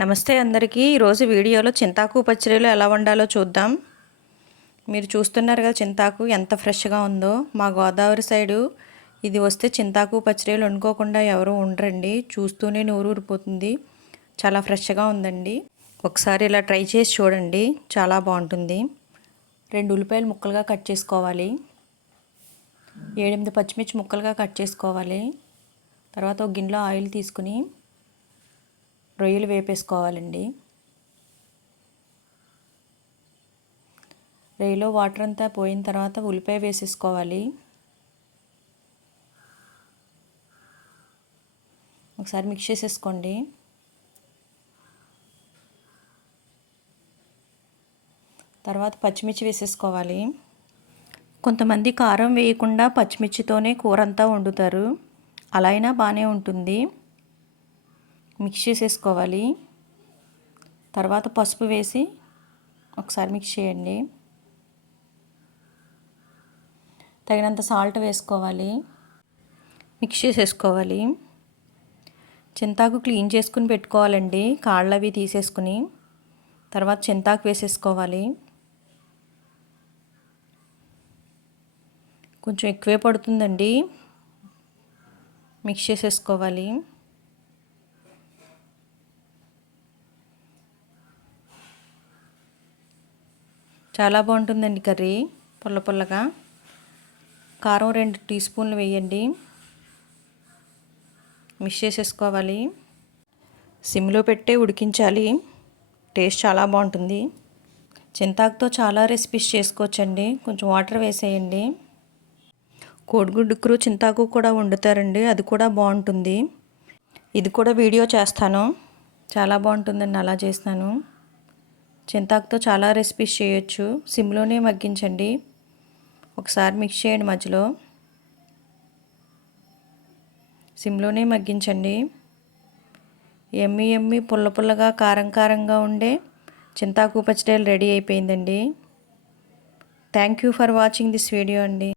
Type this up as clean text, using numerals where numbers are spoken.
నమస్తే అందరికీ. ఈరోజు వీడియోలో చింతాకు పచ్చడిలో ఎలా వండాలో చూద్దాం. మీరు చూస్తున్నారు కదా చింతాకు ఎంత ఫ్రెష్గా ఉందో. మా గోదావరి సైడు ఇది వస్తే చింతాకు పచ్చడిలు వండుకోకుండా ఎవరు ఉండరండి. చూస్తూనే నోరు ఊరిపోతుంది. చాలా ఫ్రెష్గా ఉందండి. ఒకసారి ఇలా ట్రై చేసి చూడండి, చాలా బాగుంటుంది. 2 ఉల్లిపాయలు ముక్కలుగా కట్ చేసుకోవాలి. 7-8 పచ్చిమిర్చి ముక్కలుగా కట్ చేసుకోవాలి. తర్వాత ఒక గిన్నెలో ఆయిల్ తీసుకుని రొయ్యలు వేపేసుకోవాలండి. రొయ్యలో వాటర్ అంతా పోయిన తర్వాత ఉల్లిపాయ వేసేసుకోవాలి. ఒకసారి మిక్స్ చేసేసుకోండి. తర్వాత పచ్చిమిర్చి వేసేసుకోవాలి. కొంతమంది కారం వేయకుండా పచ్చిమిర్చితోనే కూర అంతా వండుతారు. అలా అయినా బాగానే ఉంటుంది. మిక్స్ చేసేసుకోవాలి. తర్వాత పసుపు వేసి ఒకసారి మిక్స్ చేయండి. తగినంత సాల్ట్ వేసుకోవాలి. మిక్స్ చేసేసుకోవాలి. చింతాకు క్లీన్ చేసుకుని పెట్టుకోవాలండి, కాళ్ళు అవి తీసేసుకుని. తర్వాత చింతాకు వేసేసుకోవాలి. కొంచెం ఎక్కువే పడుతుందండి. మిక్స్ చేసేసుకోవాలి. చాలా బాగుంటుందండి కర్రీ, పుల్ల పుల్లగా. కారం 2 టీ స్పూన్లు వేయండి. మిక్స్ చేసేసుకోవాలి. సిమ్లో పెట్టే ఉడికించాలి. టేస్ట్ చాలా బాగుంటుంది. చింతాకుతో చాలా రెసిపీస్ చేసుకోవచ్చండి. కొంచెం వాటర్ వేసేయండి. కోడిగుడ్డు కూర చింతాకు కూడా వండుతారండి, అది కూడా బాగుంటుంది. ఇది కూడా వీడియో చేస్తాను, చాలా బాగుంటుందండి. అలా చేస్తాను. చింతాకుతో చాలా రెసిపీస్ చేయొచ్చు. సిమ్లోనే మగ్గించండి. ఒకసారి మిక్స్ చేయండి. మధ్యలో సిమ్లోనే మగ్గించండి. ఎమ్మి పుల్ల పుల్లగా కారం కారంగా ఉండే చింతాకు పచ్చడి రెడీ అయిపోయిందండి. Thank you for watching this video అండి.